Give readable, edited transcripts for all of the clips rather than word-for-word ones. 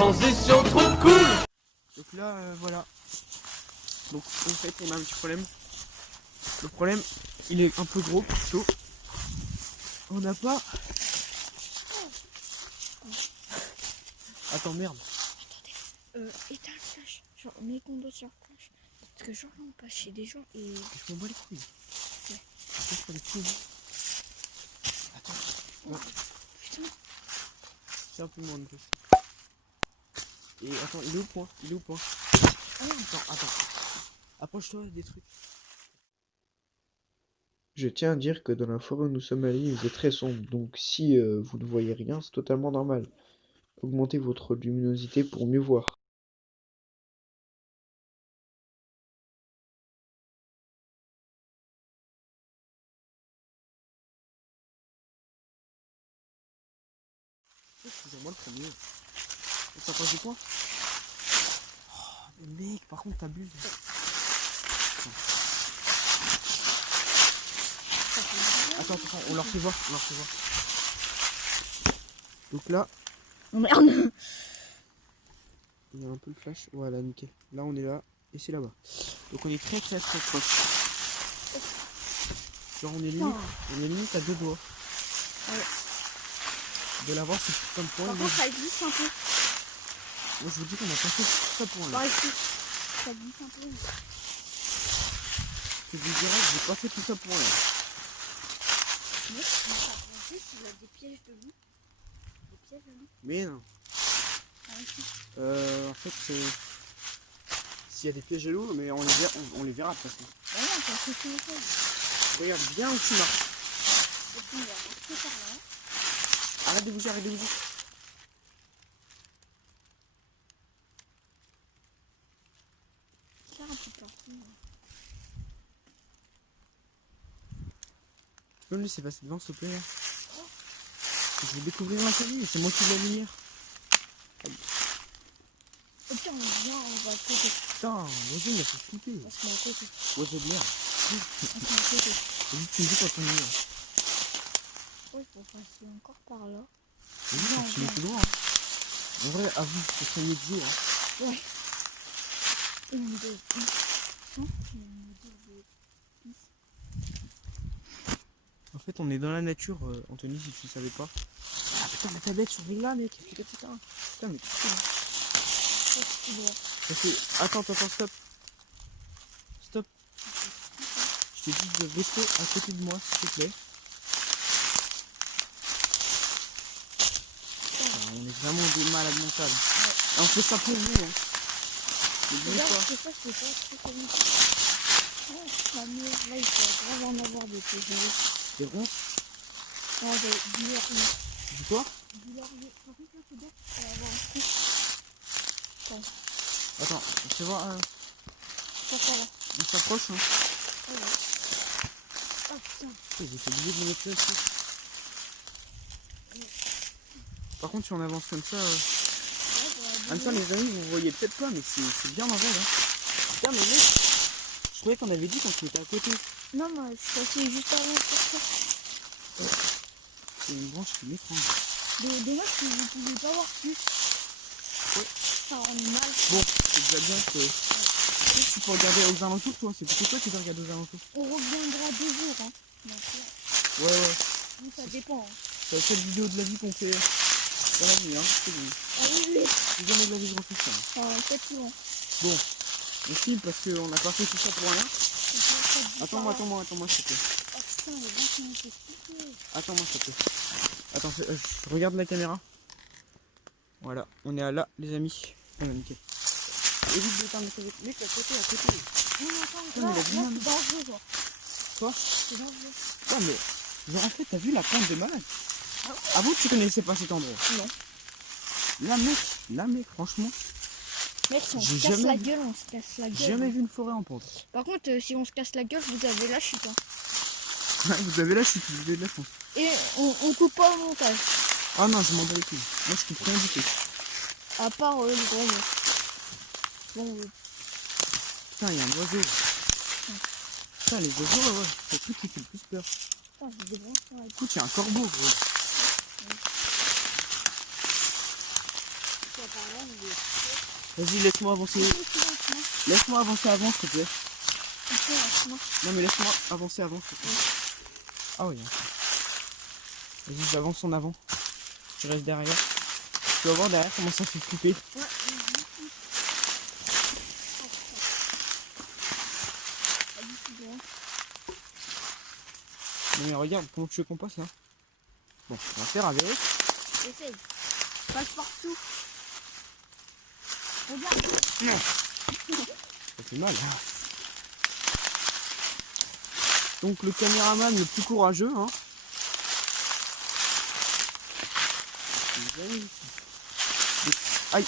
transition trop cool. Donc là, voilà. Donc en fait, on a un petit problème. Le problème, il est un peu gros, plutôt. On n'a pas... Attends, merde. Éteins le flash. Genre, mets ton dos sur le flash. Parce que genre là, on passe chez des gens et... Je m'en bats les couilles. Ouais. Je m'en bats les couilles. Attends. Oh, Ouais. putain. C'est un peu moins de plus. Et attends, il est où le point? Il est où le point? Ah non. Attends. Approche-toi des trucs. Je tiens à dire que dans la forêt où nous sommes allés, il faisait très sombre, donc si vous ne voyez rien, c'est totalement normal. Augmentez votre luminosité pour mieux voir. C'est moi le premier. On s'approche du point. Oh, mais mec, par contre, t'abuses. Attends, on leur fait voir, Donc là, Oh merde. il y a un peu le flash. Voilà, nickel. Là, on est là, et c'est là-bas. Donc on est très proche. Genre on est limite à 2 doigts. Ouais. De l'avoir, c'est comme point. Par contre, ça glisse un peu. Moi, je vous dis qu'on a pas fait tout ça pour Par là. ici. Ça glisse un peu. Je vous dirais que j'ai pas fait tout ça pour rien. Mec, ça pensait s'il a des pièges de loup. Des pièges de loup. Mais non. Par ici. En fait, s'il y a des pièges à loup, mais on les verra de toute façon. Bah non, ça fait tout le temps. Regarde bien où tu marches. Et puis on va rentrer par là. Arrête de bouger. Faire un petit parti. Tu peux me laisser passer devant, s'il te plaît, là? Je vais découvrir la famille, c'est moi qui ai la lumière. Au pire, on vient, on va à côté. Putain, l'oiseau il a fait flipper. On se met à côté. Oiseau de merde. On se met à côté. Vas-y, tu me dis quand on y est. Ouais, il faut passer encore par là. Vas-y, Non, continue non. tout droit. Hein. En vrai, avoue, c'est son mieux de jour. Hein. Ouais. Une, deux, une. Sans, une, deux, deux. En fait, on est dans la nature, Anthony, si tu ne savais pas. Ah putain, la tablette surveille là, mec. Putain, mais tu sais. Hein. Ça fait... Attends, stop. Je te dis de rester à côté de moi, s'il te plaît. Ah, on est vraiment des malades mentales. Ouais. Et on fait ça pour vous, hein. N'oubliez Regarde, pas. c'est pas très connu. Oh, la mère, là, il faut vraiment en avoir des PGV. Des ronces. Non, du laurier. Du quoi? Du laurier. Par contre, là, c'est bien, on va avoir un coup. Attends, je vais voir. Ça va. On s'approche, hein. Oh, ouais. Oh, putain. J'ai fait oublier de me mettre là aussi. Par contre, si on avance comme ça. En même temps, les amis, vous voyez peut-être pas, mais c'est bien en vrai. Hein. Putain, mais mec, je trouvais qu'on avait dit qu'on se mettait à côté. Non, mais je suis assis juste avant pour ça. C'est une branche qui m'étrange. Dommage que vous ne pouvez pas voir plus. Ouais. Ça rend mal. Bon, c'est déjà bien que. Tu peux regarder aux alentours, toi. C'est plutôt toi qui dois regarder aux alentours. On reviendra 2 jours. Hein. Donc, là, Ouais. nous, ça dépend. Hein. C'est la seule vidéo de la vie qu'on fait dans la vie, hein. C'est bon. Ah oui. C'est jamais de la vie que je refais ça. Ça va être souvent. Bon, on filme parce qu'on n'a pas fait tout ça pour rien. Attends-moi, s'il te plaît. Oh putain, les gens qui m'ont fait flipper. Attends-moi, s'il te plaît. Attends, je regarde la caméra. Voilà, on est à là, les amis. On a nickel. Évite d'éteindre le téléphone. Mec, à côté. Non, attends, Putain, là, mais la là, vie, c'est dangereux, genre. Quoi? C'est dangereux. Putain, mais genre en fait, t'as vu la pente de malade? Ah ouais? Ah bon, tu connaissais pas cet endroit? Non. Là, mec, franchement, Mec, si on J'ai se casse jamais la vu- gueule, on se casse la gueule. j'ai jamais vu une forêt en pente. Par contre, si on se casse la gueule, vous avez la chute. Hein. Vous avez là, je suis de la chance. Et on coupe pas au montage. Ah non, je m'en bats les couilles. Moi, je coupe rien du tout. À part le gros mot. Bon, Putain, il y a un oiseau. Putain, les oiseaux, ouais, c'est le truc qui fait le plus peur. putain, j'ai des branches sur la gueule. Écoute, il y a un corbeau, gros. Tu vas par là, Vas-y, laisse-moi avancer. Laisse-moi avancer avant, s'il te plaît. Non, mais laisse-moi avancer avant, s'il te plaît. Ah oui. Vas-y, j'avance en avant. Je reste derrière. Tu vas voir derrière comment ça fait flipper. Ouais. Non mais regarde, comment tu veux qu'on passe là? Bon, on va faire avec. Essaye. Passe partout. Regarde. Non. Ça fait mal. Donc le caméraman le plus courageux, hein. Aïe.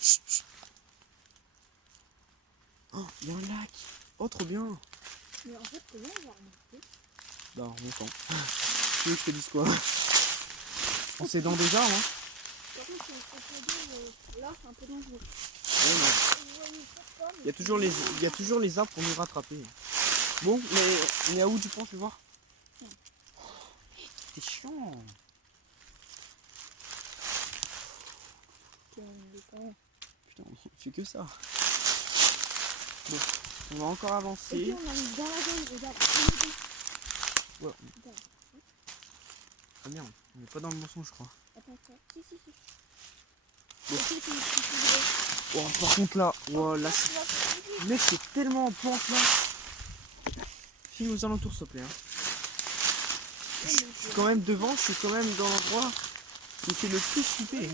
Chut, chut. Oh, il y a un lac. Oh, trop bien. Mais en fait, comment on va remonter? Bah, en remontant. Tu veux que je te dise quoi? On s'aidant déjà, hein. Par contre, si on fait pas d'eau, là, c'est un peu dangereux. Ouais, mais il y a toujours les arbres pour nous rattraper. Bon, mais on est à où du pont, tu vois? C'est chiant. Putain, on fait que ça. Bon, on va encore Et avancer. puis on arrive dans la zone, regarde. Ouais. Ah merde, on n'est pas dans le bon sens, je crois. Attends, si. Bon. Ok, c'est Oh, par contre là, oh, là mec, c'est tellement en pente là. Filme aux alentours, s'il te plaît. Hein. Je suis quand même devant, je suis quand même dans l'endroit qui me fait le plus flipper.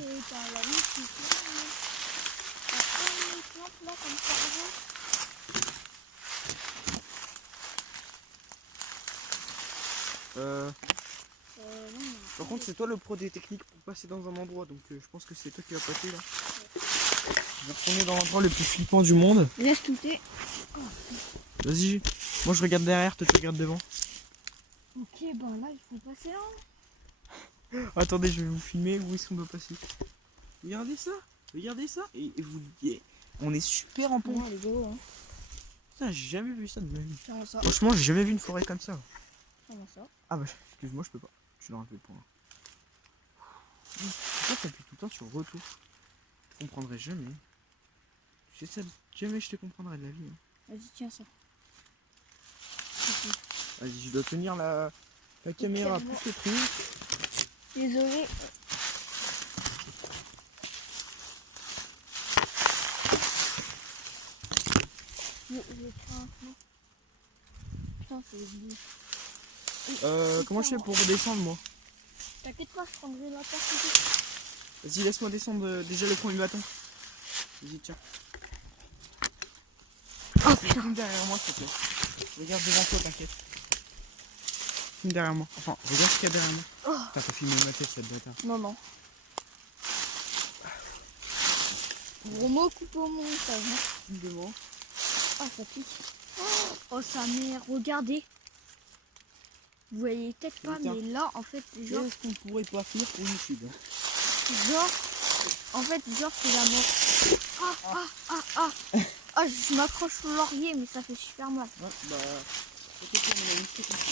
Par contre, c'est toi le pro des techniques pour passer dans un endroit, donc je pense que c'est toi qui vas passer là. Je vais retourner dans l'endroit le plus flippant du monde. Laisse touter. Vas-y, moi je regarde derrière, toi tu regardes devant. Ok, ben là il faut passer là. Attendez, je vais vous filmer, où est-ce qu'on doit passer. Regardez ça, et vous dites, on est super en pont. Les gros, hein. Putain, j'ai jamais vu ça de ma vie. Comment ça? Franchement, j'ai jamais vu une forêt comme ça. Comment ça? Ah bah, excuse-moi, je peux pas. Je l'aurais fait pour moi. Pourquoi t'appuies tout le temps sur retour? Je comprendrai jamais. Tu sais ça, jamais je te comprendrai de la vie. Hein. Vas-y, tiens ça. Vas-y, je dois tenir la caméra plus le truc. Désolé. Putain, c'est oublié. Comment je fais pour redescendre moi? T'inquiète pas, je prendrai la porte. Vas-y, laisse-moi descendre déjà le premier bâton. Vas-y, tiens. Oh putain. Filme derrière moi, s'il te plaît. Regarde devant toi, t'inquiète. Filme derrière moi. Enfin, regarde ce qu'il y a derrière moi. Oh. T'as pas filmé ma tête, cette bâtard. Non. Gros mot coupe au montage. Hein. Filme devant. Ah, ça pique. Oh, sa mère, regardez. Vous voyez peut-être pas, putain. mais là, en fait, genre... Qu'est-ce qu'on pourrait pas faire pour YouTube hein? Genre, en fait, genre, c'est la mort. Ah, je m'accroche au laurier, mais ça fait super mal. Ouais, bah... peut-être qu'on a une petite comme ça.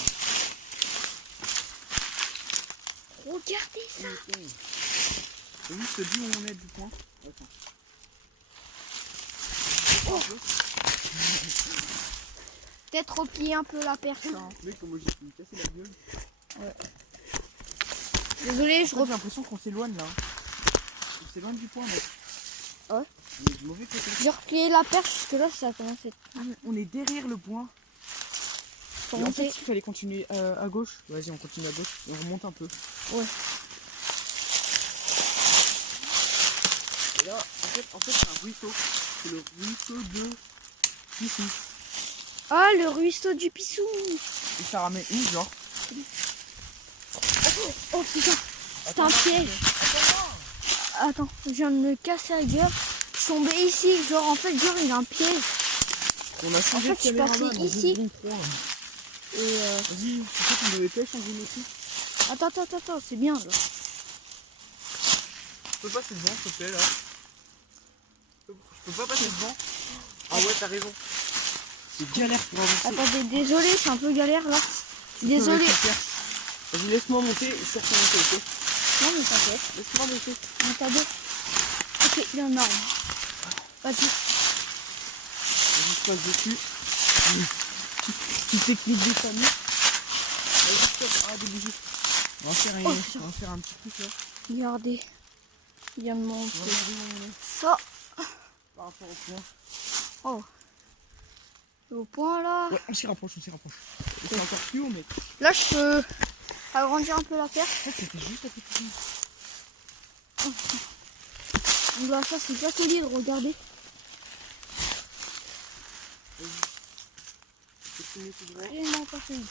Regardez ça. Okay. T'as vu, je te dis où on est du point. Attends. Oh. Peut-être replier un peu la perche. Hein. Mec, comment j'ai pu me casser la gueule. Ouais. Désolé, J'ai l'impression qu'on s'éloigne là. On s'éloigne du point, mec. Ouais. On est du mauvais côté. J'ai replié la perche parce que là, ça commence à être... On est derrière le point. Faut Et en monter. fait, il fallait continuer à gauche. Vas-y, on continue à gauche et on remonte un peu. Ouais. Et là, en fait c'est un ruisseau. C'est le ruisseau de Pissou. Ah, le ruisseau du Pissou. Et ça ramène où, genre? Oh putain, c'est un piège. Attends, je viens de me casser la gueule. Je suis tombé ici, genre en fait, genre il y a un piège. On a changé En fait, de je suis caméraman. passé ici. Et Vas-y, tu sais qu'on devait pas changer aussi. attends, c'est bien là. Je peux passer devant, s'il te plaît, là. Je peux pas passer devant. Ah ouais, t'as raison. C'est galère pour avancer. Attendez, désolé, c'est un peu galère là. Désolé. Vas-y, laisse-moi monter et cherche à monter, ok? Non mais t'inquiète. Laisse-moi monter. On t'a deux. Ok, il y en a un. Vas-y. Vas-y, je passe dessus. Petite technique des familles. Vas-y, stop. Ah, des bougies. On va faire, on va faire un petit truc là. Regardez. Il vient de monter. On va regarder où on est Ça. par rapport au point. Oh. Au point là. Ouais, on s'y rapproche, on s'y rapproche. Et c'est encore plus haut, mec. Là, je peux agrandir un peu la perche. Ça, c'était juste à côté de nous. Là, ça, c'est pas solide, regardez. Vraiment pas solide.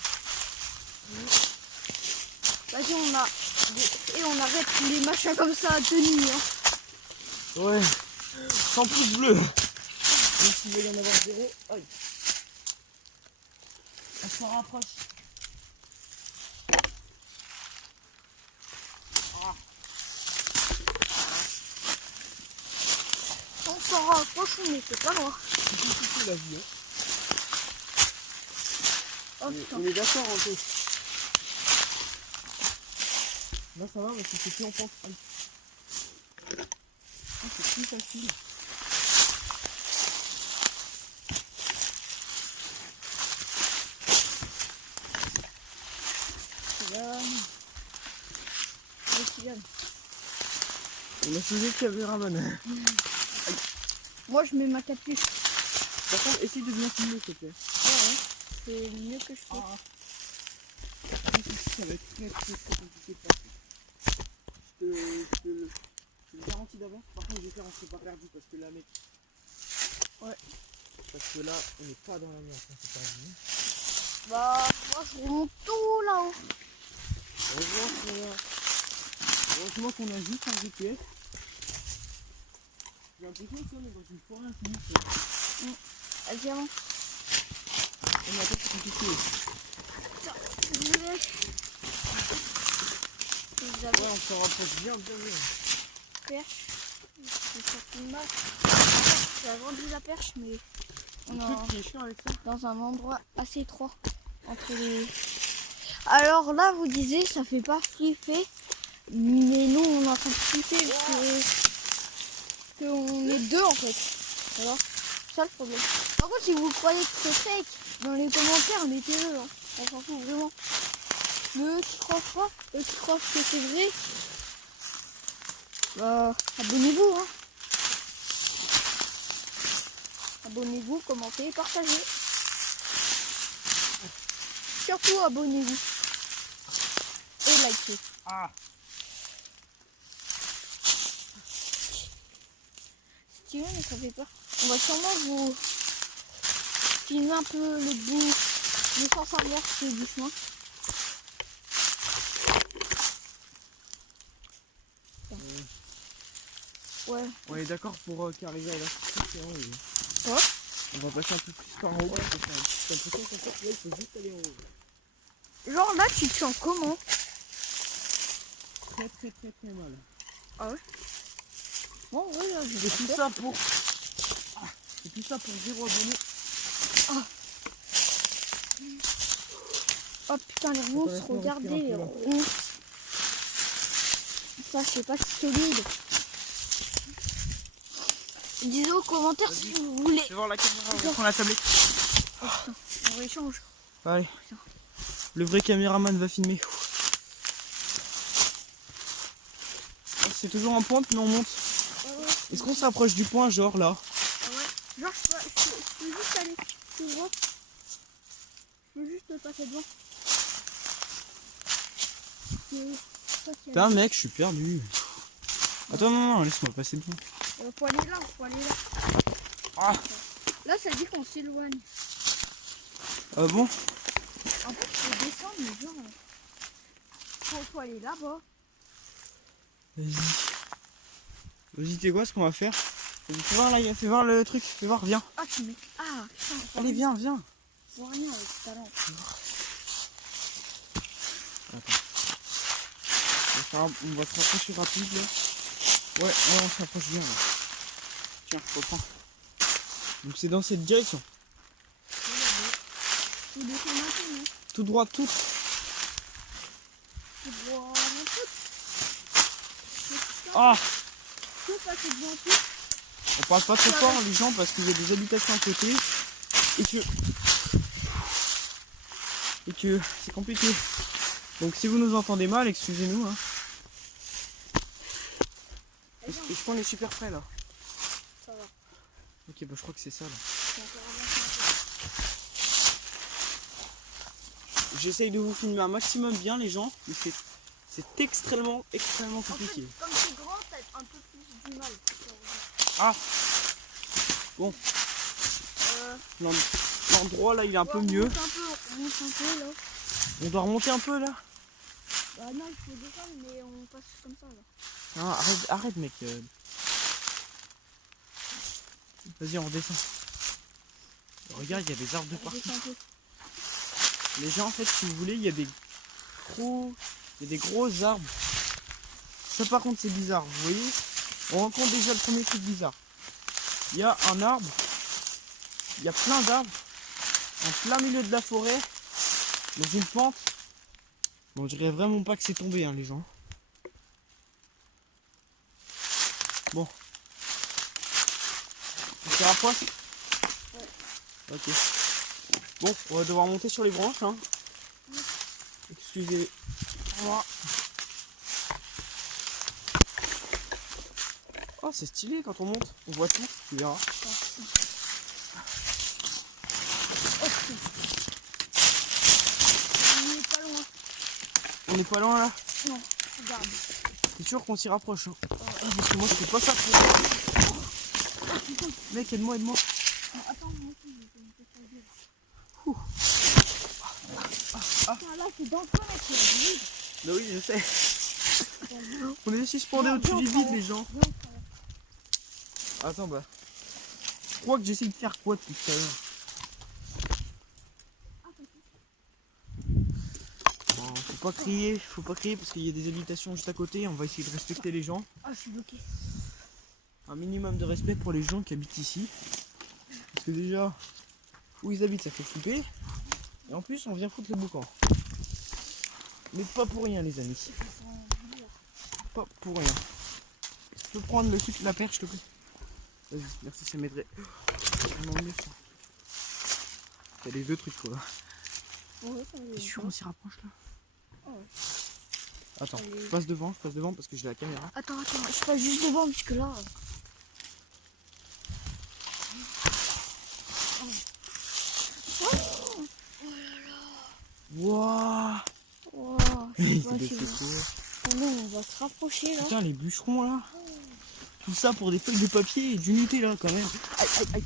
Vas-y, on arrête les machins comme ça à tenir. Hein. Ouais. 100 pouces bleus. Même s'il va y en avoir 0. Aïe. On s'en rapproche. Ah. On s'en rapproche, mais c'est pas loin. C'est compliqué la vie. Hein. Oh putain. On est d'accord, Anto. Là ça va parce que c'est plus en pente. Aïe. Ah, c'est plus facile. On a changé de caméraman. Moi, je mets ma capuche. Par contre, essaye de bien filmer, s'il te plaît. Ouais, c'est le mieux que je fais. Ah. Ça va être très compliqué de passer. Je te le garantis d'avance. Par contre, je vais faire, on se fait pas perdu parce que là, mec. Ouais. Parce que là, on n'est pas dans la merde, on s'est perdu. Bah, moi, je remonte tout là-haut. Heureusement qu'on a juste un GPS. J'ai l'impression que on est dans une forêt infinie. Vas-y, avant. On a pas de compliqué. Ouais, on s'en rapproche bien. Perche. C'est sorti de mal. J'ai agrandi la perche, mais on Le est truc qui est chiant avec ça. dans un endroit assez étroit entre les. Alors là, vous disiez, ça fait pas flipper, mais nous, on est en train de flipper qu'on est deux en fait. Voilà, c'est ça le problème. Par contre, si vous croyez que c'est fake, dans les commentaires, mettez-le. Hein. On s'en fout vraiment. Mais eux qui croient pas, eux qui croient que c'est vrai, bah, abonnez-vous. Hein. Abonnez-vous, commentez, partagez. Surtout abonnez-vous. Et likez. Ah. Stylé, mais ça fait peur. On va sûrement vous filmer un peu le bout, le sens inverse du chemin. Ouais. On est d'accord pour qu'arriver à la sortie, c'est en haut. Quoi? On va passer un peu plus par en haut. Parce que j'ai l'impression qu'en fait, là, il faut juste aller en haut. Genre là, tu te sens comment? Très mal. Ah ouais? Bon, ouais, là, je vais Et tout ça pour... Ah. Et tout ça pour 0 abonnés. Ah. Oh putain, les ronces, regardez les ronces. Ça, je sais pas si c'est solide. Dites aux commentaires si vous voulez. Je vais voir la caméra, on va prendre la tablette. Oh putain, on rééchange. Allez. Putain. Le vrai caméraman va filmer. C'est toujours en pointe, mais on monte. Ouais. Est-ce qu'on se rapproche du point, genre là? Ah ouais. Genre, je peux juste aller. Tu vois? Je peux juste passer devant. Putain, mec, je suis perdu. Attends, non, laisse-moi passer devant. Faut aller là, faut aller là. Ah. Là, ça dit qu'on s'éloigne. Ah bon? En fait, faut descendre, mais genre. Faut aller là-bas. Vas-y. Vas-y, tu sais quoi ce qu'on va faire? Fais voir là, fais voir le truc, fais voir, viens. Ah, tu mets. Ah, putain. Allez, viens. Je vois rien avec ce talent. Attends. On va se rapprocher rapide là. Ouais, on se rapproche bien là. Tiens, reprends. Donc c'est dans cette direction. Tout droit, tout. Tout droit, tout. Ah! Tout. passer devant tout. On parle pas trop fort les gens parce qu'il y a des habitations à côté et que c'est compliqué. Donc si vous nous entendez mal, excusez-nous. Hein. Est-ce qu'on est super près là? Ça va. Ok, bah je crois que c'est ça là. J'essaye de vous filmer un maximum bien les gens, mais c'est extrêmement compliqué. En fait, comme c'est grand, t'as un peu plus du mal. Ah bon. L'endroit là il est un peu mieux. On monte un peu là. On doit remonter un peu là. Bah non, il faut descendre, mais on passe comme ça là. Non, arrête mec. Vas-y on redescend. Regarde, il y a des arbres de partout. Les gens en fait si vous voulez il y a des gros arbres. Ça par contre c'est bizarre, vous voyez. On rencontre déjà le premier truc bizarre. Il y a un arbre. Il y a plein d'arbres. En plein milieu de la forêt. Dans une pente. Bon je dirais vraiment pas que c'est tombé hein, les gens. Bon. On se rapproche? Ouais. Ok. Bon, on va devoir monter sur les branches. Hein. Excusez-moi. Oh, c'est stylé quand on monte. On voit tout, tu verras. On est pas loin. On n'est pas loin là? Non, regarde. T'es sûr qu'on s'y rapproche hein? Parce que moi je fais pas ça pour... Mec, aide-moi. Non, attends, moi aussi, je vais me faire gueule. Putain, là, c'est dangereux, mec, c'est vide. Bah oui, je sais. On est suspendu au-dessus du vide, les gens. Attends, bah. Je crois que j'essaie de faire quoi depuis tout à l'heure? Bon, faut pas crier parce qu'il y a des habitations juste à côté. On va essayer de respecter les gens. Ah, je suis bloqué. Un minimum de respect pour les gens qui habitent ici. Parce que déjà, où ils habitent, ça fait flipper. Et en plus, on vient foutre le boucan. Mais pas pour rien, les amis. Pas pour rien. Je peux prendre le truc, la perche, s'il te plaît? Vas-y, merci, ça m'aiderait. Vraiment mieux ça. T'as les deux trucs, quoi. Ouais, T'es sûr, on s'y rapproche là? Ouais. Attends, je passe devant parce que j'ai la caméra. Attends, je passe juste devant, puisque là... Wouah! Wow, Il s'est baissé trop. on va se rapprocher là. Putain, les bûcherons là. Tout ça pour des feuilles de papier et du Nutella quand même. Aïe, aïe, aïe.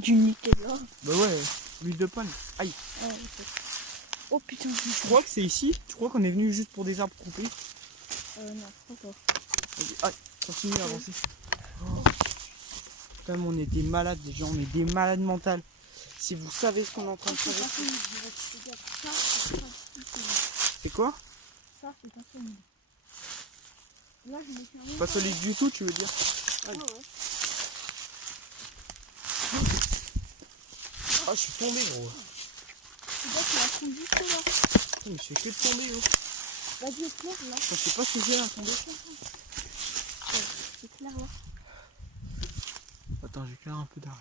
Du Nutella. Bah ouais, l'huile de palme. Aïe. Ah, okay. Oh putain, Je crois que c'est ici. Tu crois qu'on est venu juste pour des arbres coupés? non, je crois pas. Vas-y, aïe, continue à avancer. Oh. Putain, mais on est des malades, les gens, on est des malades mentales. Si vous savez ce qu'on est en train de faire. C'est quoi? Ça, c'est pas solide. Là, je me ferme. Pas solide du tout, tu veux dire? Ah ouais. Ah, je suis tombé, gros. Tu vois, tu l'as fondu tout là. Putain, mais je fais que de tomber, gros. Vas-y, éclaire là. Je sais pas ce que j'ai là, tomber. Éclaire là. Attends, j'éclaire un peu derrière.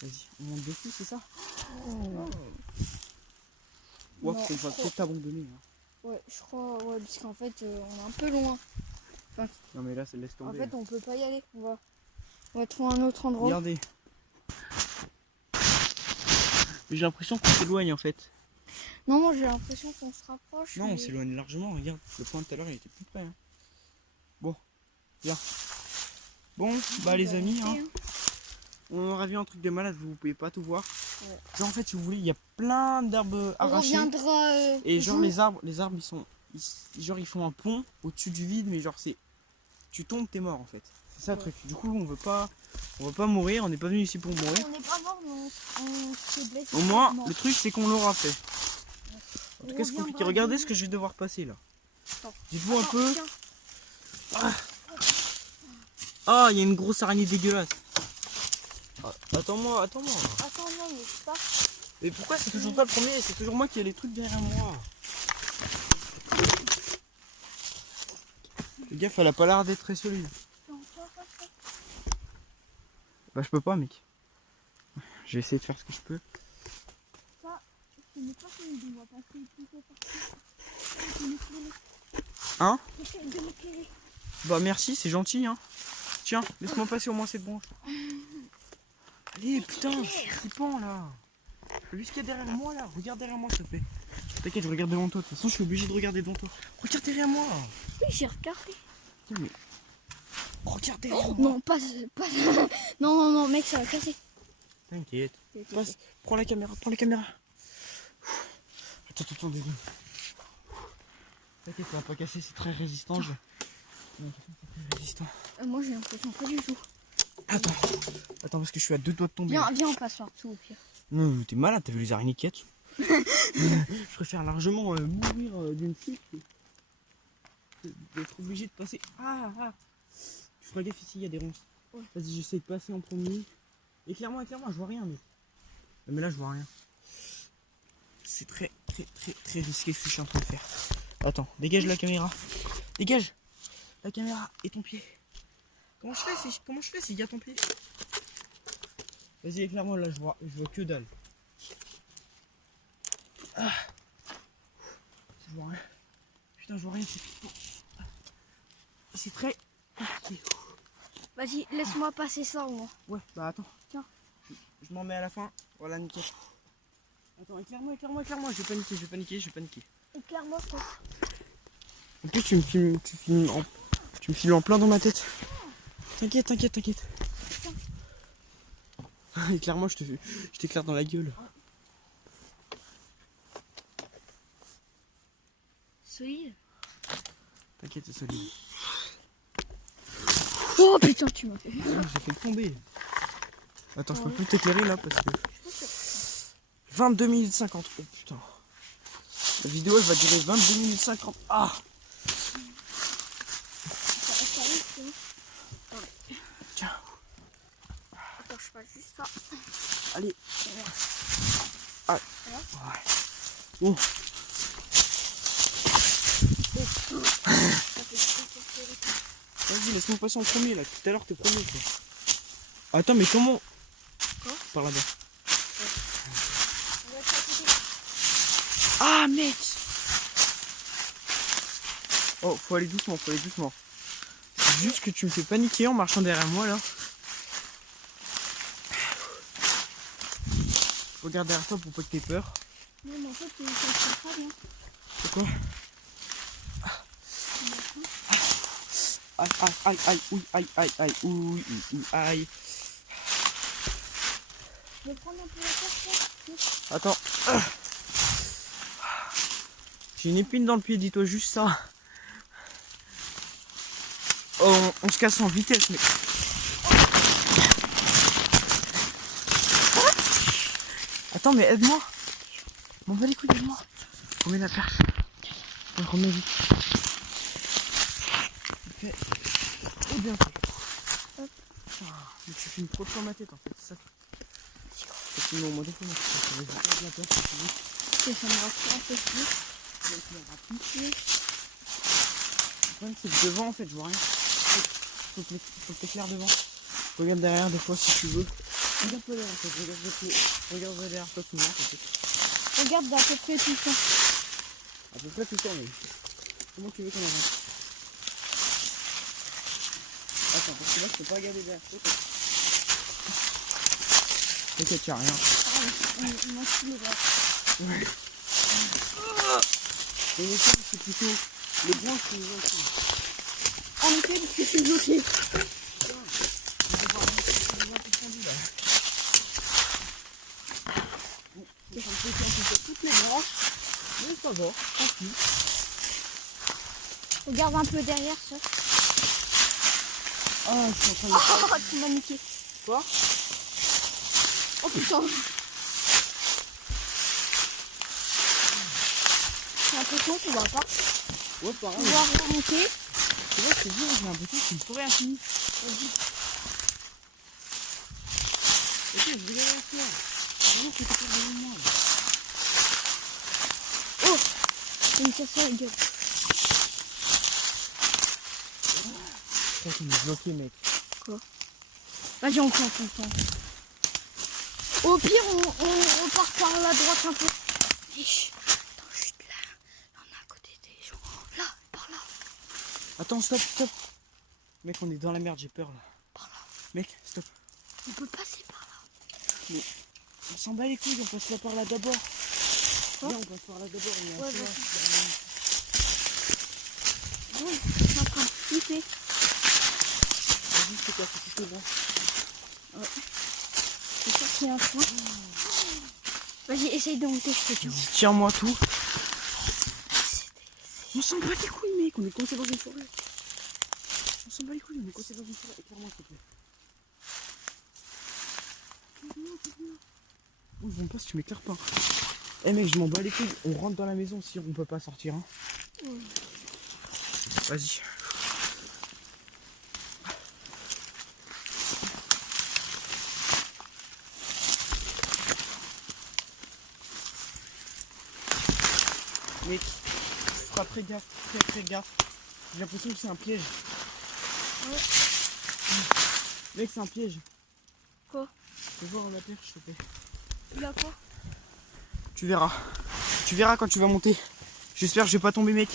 Vas-y, on monte dessus, c'est ça? Ouais, faut qu'on va peut-être abandonner. Hein. Ouais, je crois, ouais, parce qu'en fait, on est un peu loin. Enfin, non, mais là, ça laisse tomber. en fait, on peut pas y aller. On va trouver un autre endroit. Regardez. J'ai l'impression qu'on s'éloigne en fait. Non, moi j'ai l'impression qu'on se rapproche. Non, mais... on s'éloigne largement. Regarde, le point de tout à l'heure, il était plus près. Hein. Bon, viens. Bon, bah les amis, hein. On aurait vu un truc de malade, vous pouvez pas tout voir. Ouais. Genre en fait si vous voulez il y a plein d'arbres arrachés. On reviendra et genre les arbres ils font un pont au-dessus du vide mais genre c'est tu tombes t'es mort en fait. C'est ça le truc. Du coup on veut pas mourir, on n'est pas venu ici pour mourir. On n'est pas mort mais on se blesse. Au moins le truc c'est qu'on l'aura fait. En tout cas c'est compliqué. Regardez ce que je vais devoir passer là. Dites-vous un peu. Ah il y a une grosse araignée dégueulasse. Attends-moi. Attends, non, mais je sais pas. Mais pourquoi c'est toujours pas le premier? C'est toujours moi qui ai les trucs derrière moi. Fais gaffe, elle a pas l'air d'être très solide. Bah je peux pas mec. J'ai essayé de faire ce que je peux. Ça, ce n'est pas solide, on va passer plutôt par Hein? J'essaie de m'éclairer. Bah merci, c'est gentil hein. Tiens, laisse-moi passer au moins cette branche. Allez putain, c'est pend là. T'as vu ce qu'il y a derrière moi là? Regarde derrière moi s'il te plaît. T'inquiète, je regarde devant toi. De toute façon, je suis obligé de regarder devant toi. Regarde derrière moi. Oui, j'ai regardé. Tiens, mais... Regarde derrière moi. Non, pas. Non, mec, ça va casser. T'inquiète. Passe, prends la caméra, prends la caméra. Attends, désolé. T'inquiète, ça va pas casser, c'est très résistant. C'est très résistant. Moi, j'ai l'impression pas du tout. Attends, parce que je suis à 2 doigts de tomber. Viens, on passe par dessous au pire. Non, t'es malade, t'as vu les araignées qu'il y a dessous. Je préfère largement mourir d'une chute que d'être obligé de passer. Tu feras gaffe ici, il y a des ronces. Ouais. Vas-y, j'essaie de passer en premier. Éclaire-moi, je vois rien. Mais là, je vois rien. C'est très risqué ce que je suis en train de faire. Attends, dégage la caméra. Dégage la caméra et ton pied. Comment je fais s'il y a ton pied? Vas-y, éclaire-moi, là, je vois que dalle. Je vois rien. Putain, je vois rien, c'est flippant. C'est très compliqué. Vas-y, laisse-moi passer ça au moins. Ouais, bah attends. Tiens. Je m'en mets à la fin. Voilà, nickel. Attends, éclaire-moi. Je vais paniquer. Éclaire-moi ça. En plus, tu me filmes en plein dans ma tête. T'inquiète. Éclaire-moi, je t'éclaire dans la gueule. Solide. T'inquiète, c'est solide. Oh putain, tu m'as fait. J'ai fait tomber. Attends, je peux plus t'éclairer là parce que... 22 minutes 50. Oh putain. La vidéo elle va durer 22 minutes 50. Ah! Tiens. Attends, je fais juste ça. Allez. Ah. Ouais. Bon. Vas-y, laisse-moi passer en premier là. Tout à l'heure t'es premier quoi. Attends, mais comment? Quoi? Par là-bas. Ah mec! Oh, faut aller doucement. C'est juste que tu me fais paniquer en marchant derrière moi là. Regarde derrière toi pour pas que t'aies peur. Non, mais en fait, c'est pas bien. C'est quoi? Aïe, ouille, aïe. Je vais prendre un peu la terre. Attends. J'ai une épine dans le pied, dis-toi juste ça. Oh, on se casse en vitesse, mais... Attends, mais aide-moi. M'en va les couilles, aide-moi. Remets la perche. On le remet vite. Ok. Oh, bien fait. Mais tu filmes trop sur ma tête, en fait, c'est ça. C'est sinon, moi, des fois, je vais faire de la perche, si tu veux. Ça me rassure un peu plus. Le problème c'est que devant en fait je vois rien. Faut que t'éclaires devant. Regarde derrière des fois si tu veux. Regarde toi derrière toi, regarde derrière toi souvent en fait. Regarde d'à peu près tout ça. À peu près tout ça mais. Comment tu veux qu'on avance? Attends, parce que là je peux pas regarder derrière toi. T'inquiète, y'a rien. Ah ouais, on a tous les bras. Ouais. Et les choses c'est plutôt les branches qui nous ont. En effet, parce que je suis bloqué. Ça me fait un peu sur toutes les branches, mais ça va, tranquille. Regarde un peu derrière ça. Ah, je suis en train de... Oh, tu m'as niqué. Quoi? Oh putain. J'ai l'impression qu'on va pas Ouais, pareil. pouvoir remonter. C'est vrai que c'est dur, j'ai l'impression que c'est une forêt infinie. Vas-y. Ok, je vais derrière toi. Vraiment, c'est pas devant moi. Oh, j'ai une casse à la gueule. Putain, on est bloqué, mec. Vas-y, on compte, on compte. Au pire, on repart par la droite un peu. Et chut, attends, chut, là. Là, on est à côté des gens. Là, par là. Attends, stop, stop. Mec, on est dans la merde, j'ai peur là. Par là. Mec, stop. On peut passer par là. Mais on s'en bat les couilles, on passe là par là d'abord. Quoi? Viens, on passe par là d'abord. Il y a un Ouais, chemin. Bon, je suis en train de flipper. Vas-y, c'est quoi, c'est tout bon. C'est sûr qu'il y a un point. Vas-y, essaye de monter, je te tiens. Vas-y, tiens-moi tout. On s'en bat les couilles, mec, on est coincé dans une forêt. On s'en bat les couilles, on est coincé dans une forêt. Éclaire-moi, s'il te plaît. Oh, je m'en pas si tu m'éclaires pas. Eh mec, je m'en bats les couilles. On rentre dans la maison si on peut pas sortir. Hein. Ouais. Vas-y. Mec, tu feras très gaffe, très gaffe. J'ai l'impression que c'est un piège. Ouais. Mec, c'est un piège. Quoi? Fais voir la perche, s'il te plaît. Il a quoi? Tu verras. Tu verras quand tu vas monter. J'espère que je vais pas tomber, mec.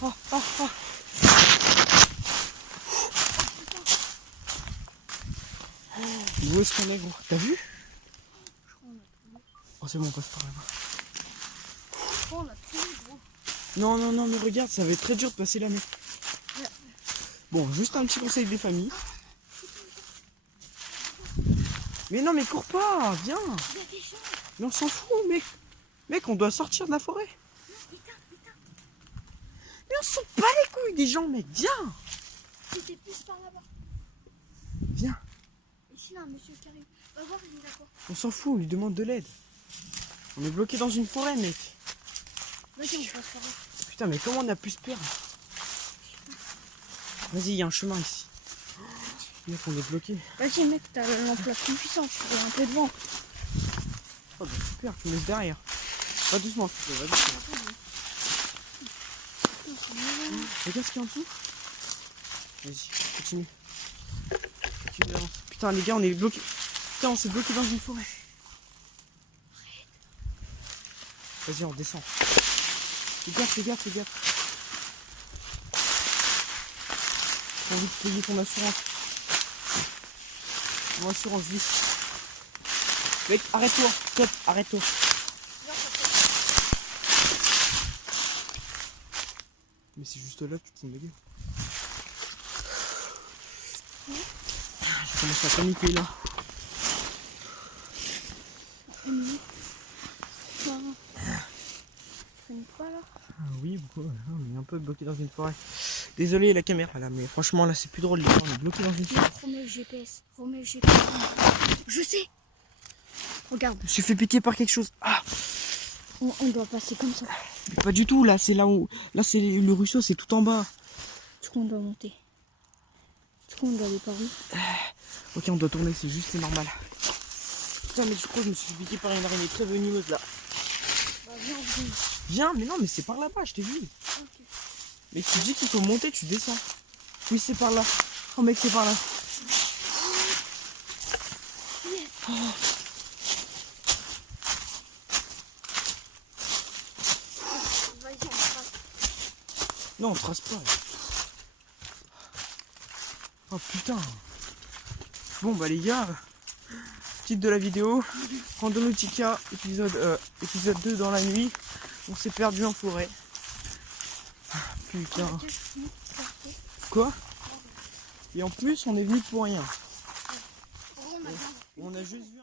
Oh, oh, oh. Où est-ce qu'on est, gros? T'as vu? Oh, c'est bon, on passe par là-bas. Oh, on l'a trouvé, gros. Non, non, non, mais regarde, ça va être très dur de passer là, mec. Ouais. Bon, juste un petit conseil des familles. Mais non, mais cours pas, viens. Il y a des gens. Mais on s'en fout, mec. Mec, on doit sortir de la forêt. Putain. Mais on s'en bat les couilles des gens, mec, viens. C'était plus par là-bas. Viens. Ici, là, un monsieur qui arrive. Va voir, il est là quoi. On s'en fout, on lui demande de l'aide. On est bloqué dans une forêt, mec. Vas-y, on passe par là. Putain, mais comment on a pu se perdre? Vas-y, il y a un chemin ici. Mec, on est bloqué. Vas-y, mec, t'as l'emploi puissant, tu fais un peu de vent. Oh, bah super, tu me laisses derrière. Va doucement, s'il te plaît, va doucement. Regarde ce qu'il y a en dessous. Vas-y, continue. Continue d'avance. Putain, les gars, on est bloqué. Putain, on s'est bloqué dans une forêt. Vas-y, on descend. Fais gaffe. J'ai envie de payer ton assurance. Mon assurance vie. Mec, arrête-toi. Stop, arrête-toi. Mais c'est juste là que tu te fous de ma gueule. Je commence à paniquer là. Quoi là? Ah oui, beaucoup, on est un peu bloqué dans une forêt. Désolé la caméra là, mais franchement là c'est plus drôle, les gars, on est bloqué dans une forêt. Remets le GPS, Je sais. Regarde. Je me suis fait piquer par quelque chose. Ah, On doit passer comme ça. mais pas du tout, là c'est là où. Là c'est le ruisseau, c'est tout en bas. Est-ce qu'on doit monter? Est-ce qu'on doit aller par où? Ok, on doit tourner, c'est normal. Putain, mais je crois que je me suis fait piquer par une araignée très venimeuse là. Bah viens, viens. Viens, mais non, mais c'est par là-bas, je t'ai vu. Ok. Mais tu dis qu'il faut monter, tu descends. Oui, c'est par là. Oh mec, c'est par là. Yes. Oh. Vas-y, on passe. Non, on trace pas. Là. Oh putain. Bon bah les gars, titre de la vidéo, Randonautica, épisode 2 dans la nuit. On s'est perdu en forêt. Putain. Quoi? Et en plus, on est venu pour rien. On a juste vu